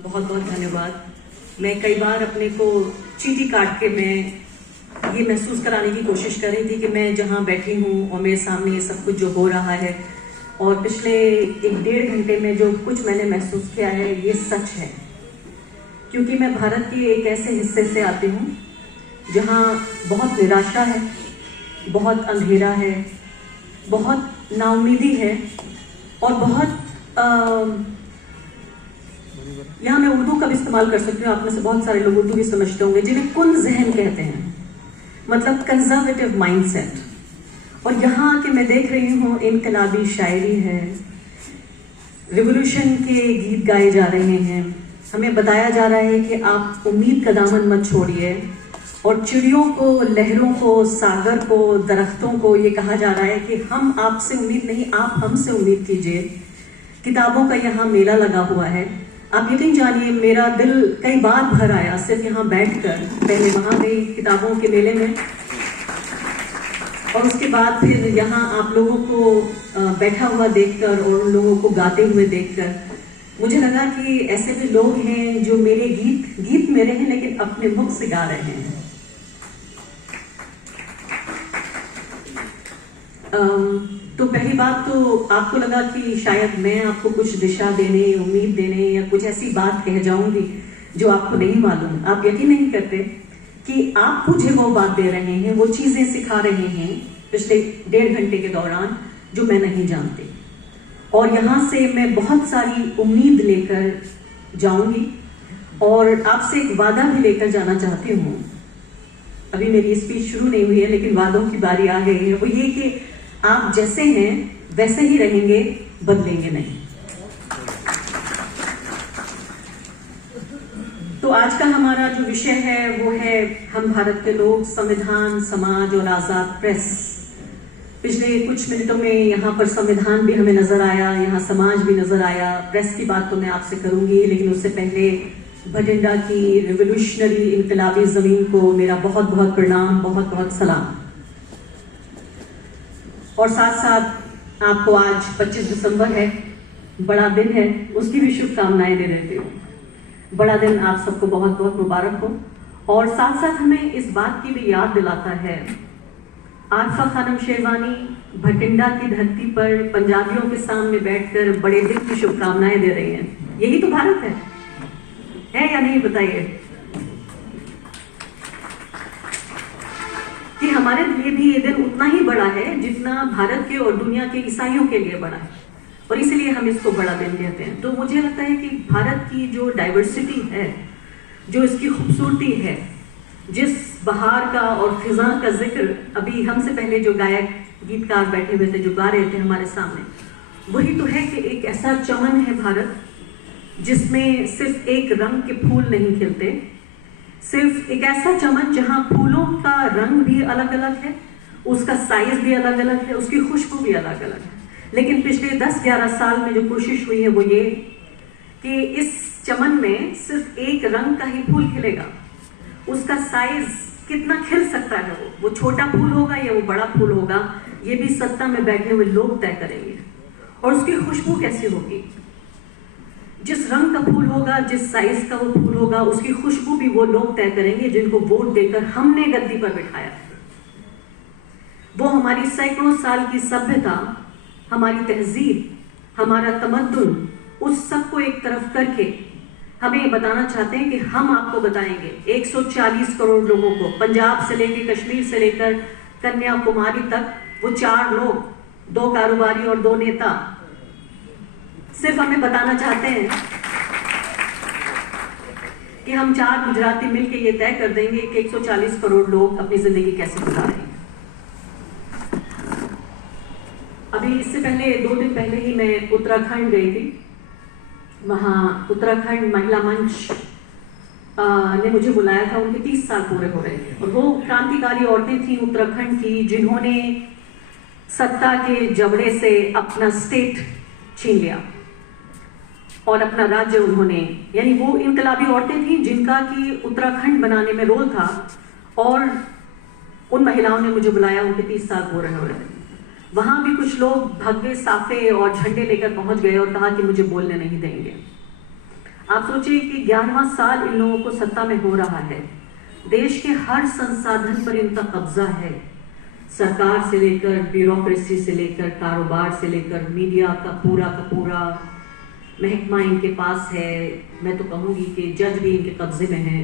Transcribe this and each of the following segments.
बहुत बहुत धन्यवाद। मैं कई बार अपने को चीटी काट के मैं ये महसूस कराने की कोशिश कर रही थी कि मैं जहाँ बैठी हूँ और मेरे सामने ये सब कुछ जो हो रहा है और पिछले 1-1.5 घंटे में जो कुछ मैंने महसूस किया है ये सच है, क्योंकि मैं भारत के एक ऐसे हिस्से से आती हूँ जहाँ बहुत निराशा है, बहुत अंधेरा है, बहुत नाउम्मीदी है और बहुत यहाँ मैं उर्दू का भी इस्तेमाल कर सकती हूँ। आप में से बहुत सारे लोग उर्दू भी समझते होंगे, जिन्हें कुन जहन कहते हैं, मतलब कंजर्वेटिव माइंडसेट। और यहाँ आके मैं देख रही हूँ इनकलाबी शायरी है, रिवोल्यूशन के गीत गाए जा रहे हैं, हमें बताया जा रहा है कि आप उम्मीद का दामन मत छोड़िए, और चिड़ियों को, लहरों को, सागर को, दरख्तों को ये कहा जा रहा है कि हम आपसे उम्मीद नहीं, आप हमसे उम्मीद कीजिए। किताबों का यहाँ मेला लगा हुआ है। आप यकीन जानिए मेरा दिल कई बार भर आया सिर्फ यहाँ बैठकर। पहले वहाँ गई किताबों के मेले में और उसके बाद फिर यहाँ आप लोगों को बैठा हुआ देखकर और उन लोगों को गाते हुए देखकर मुझे लगा कि ऐसे भी लोग हैं जो मेरे गीत मेरे हैं लेकिन अपने मुख से गा रहे हैं। तो पहली बात तो आपको लगा कि शायद मैं आपको कुछ दिशा देने, उम्मीद देने या कुछ ऐसी बात कह जाऊंगी जो आपको नहीं मालूम। आप यकीन नहीं करते कि आप मुझे वो बात दे रहे हैं, वो चीजें सिखा रहे हैं पिछले 1.5 घंटे के दौरान जो मैं नहीं जानती। और यहाँ से मैं बहुत सारी उम्मीद लेकर जाऊंगी और आपसे एक वादा भी लेकर जाना चाहती हूँ। अभी मेरी स्पीच शुरू नहीं हुई है लेकिन वादों की बारी आ गई है। वो ये कि आप जैसे हैं वैसे ही रहेंगे, बदलेंगे नहीं। तो आज का हमारा जो विषय है वो है हम भारत के लोग, संविधान, समाज और आजाद प्रेस। पिछले कुछ मिनटों में यहाँ पर संविधान भी हमें नजर आया, यहाँ समाज भी नजर आया। प्रेस की बात तो मैं आपसे करूंगी, लेकिन उससे पहले भटिंडा की रिवोल्यूशनरी इनकलाबी जमीन को मेरा बहुत बहुत प्रणाम, बहुत बहुत सलाम। और साथ साथ आपको आज 25 दिसंबर है, बड़ा दिन है, उसकी भी शुभकामनाएं दे देती हूँ। बड़ा दिन आप सबको बहुत बहुत मुबारक हो। और साथ साथ हमें इस बात की भी याद दिलाता है, आरफा खानम शेरवानी भटिंडा की धरती पर पंजाबियों के सामने बैठकर बड़े दिन की शुभकामनाएं दे रही हैं। यही तो भारत है या नहीं? बताइए कि हमारे लिए भी ये दिन उतना ही बड़ा है जितना भारत के और दुनिया के ईसाइयों के लिए बड़ा है, और इसीलिए हम इसको बड़ा दिन कहते हैं। तो मुझे लगता है कि भारत की जो डाइवर्सिटी है, जो इसकी खूबसूरती है, जिस बहार का और फिजा का जिक्र अभी हमसे पहले जो गायक गीतकार बैठे हुए थे, जो गा रहे थे हमारे सामने, वही तो है कि एक ऐसा चमन है भारत जिसमें सिर्फ एक रंग के फूल नहीं खिलते, सिर्फ एक ऐसा चमन जहां फूलों का रंग भी अलग अलग है, उसका साइज भी अलग अलग है, उसकी खुशबू भी अलग अलग है। लेकिन पिछले 10-11 साल में जो कोशिश हुई है वो ये कि इस चमन में सिर्फ एक रंग का ही फूल खिलेगा। उसका साइज कितना खिल सकता है, वो छोटा फूल होगा या वो बड़ा फूल होगा, ये भी सत्ता में बैठे हुए लोग तय करेंगे। और उसकी खुशबू कैसी होगी, जिस रंग का फूल होगा, जिस साइज का वो फूल होगा, उसकी खुशबू भी वो लोग तय करेंगे जिनको वोट देकर हमने गद्दी पर बिठाया। वो हमारी सैकड़ों साल की सभ्यता, हमारी तहजीब, हमारा तमद्दुन, उस सब को एक तरफ करके हमें ये बताना चाहते हैं कि हम आपको बताएंगे 140 करोड़ लोगों को, पंजाब से लेकर कश्मीर से लेकर कन्याकुमारी तक, वो 4 लोग, 2 कारोबारी और 2 नेता, सिर्फ हमें बताना चाहते हैं कि हम 4 गुजराती मिलकर ये तय कर देंगे कि 140 करोड़ लोग अपनी जिंदगी कैसे गुजारेंगे। अभी इससे पहले 2 दिन पहले ही मैं उत्तराखंड गई थी। वहाँ उत्तराखंड महिला मंच ने मुझे बुलाया था, उनके 30 साल पूरे हो रहे थे और वो क्रांतिकारी औरतें थी उत्तराखंड की जिन्होंने सत्ता के जबड़े से अपना स्टेट छीन लिया और अपना राज्य उन्होंने, यानी वो इनकलाबी औरतें थी जिनका कि उत्तराखंड बनाने में रोल था। और उन महिलाओं ने मुझे बुलाया, उनके 30 साल पूरे हो रहे थे। वहां भी कुछ लोग भगवे साफे और झंडे लेकर पहुंच गए और कहा कि मुझे बोलने नहीं देंगे। आप सोचिए कि 11वां साल इन लोगों को सत्ता में हो रहा है, देश के हर संसाधन पर इनका कब्जा है, सरकार से लेकर ब्यूरोक्रेसी से लेकर कारोबार से लेकर मीडिया का पूरा महकमा इनके पास है। मैं तो कहूंगी कि जज भी इनके कब्जे में है।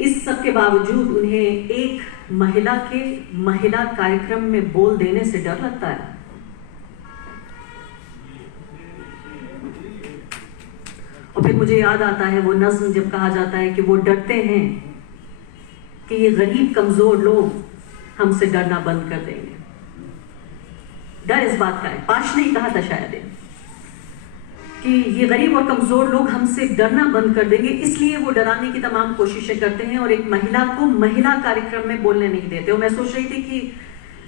इस सब के बावजूद उन्हें एक महिला कार्यक्रम में बोल देने से डर लगता है। और फिर मुझे याद आता है वो नज्म जब कहा जाता है कि वो डरते हैं कि ये गरीब कमजोर लोग हमसे डरना बंद कर देंगे। डर इस बात का है, पाश ने ही कहा था शायद कि ये गरीब और कमजोर लोग हमसे डरना बंद कर देंगे, इसलिए वो डराने की तमाम कोशिशें करते हैं और एक महिला को महिला कार्यक्रम में बोलने नहीं देते। और मैं सोच रही थी कि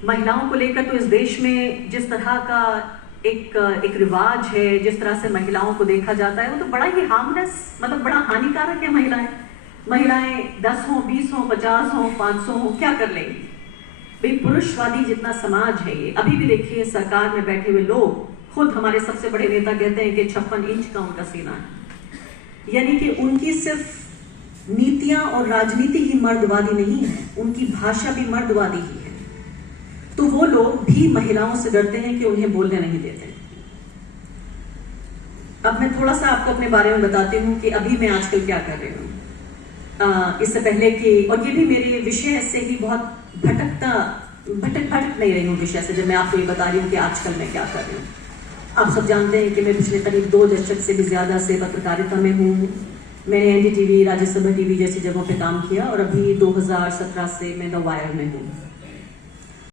महिलाओं को लेकर तो इस देश में जिस तरह का एक रिवाज है, जिस तरह से महिलाओं को देखा जाता है, वो तो बड़ा ही हार्मलेस, मतलब बड़ा हानिकारक है। महिलाएं 10 हो, 20 हो, 50 हो, 500 हो, क्या कर लेंगी भाई? पुरुषवादी जितना समाज है ये, अभी भी देखिए सरकार में बैठे हुए लोग, खुद हमारे सबसे बड़े नेता कहते हैं कि 56 इंच का उनका सीना है। यानी कि उनकी सिर्फ नीतियां और राजनीति ही मर्दवादी नहीं है, उनकी भाषा भी मर्दवादी ही है। तो वो लोग भी महिलाओं से डरते हैं कि उन्हें बोलने नहीं देते। अब मैं थोड़ा सा आपको अपने बारे में बताती हूँ कि अभी मैं आजकल क्या कर रही हूँ। इससे पहले कि, और ये भी मेरे विषय से ही बहुत भटक नहीं रही हूँ विषय से, जब मैं आपको ये बता रही हूँ कि आजकल मैं क्या कर रही हूँ। आप सब जानते हैं कि मैं पिछले करीब 2 दशक से भी ज्यादा से पत्रकारिता में हूँ। मैंने एनडीटीवी, राज्यसभा टीवी जैसी जगहों पे काम किया और अभी 2017 से मैं द वायर में हूँ।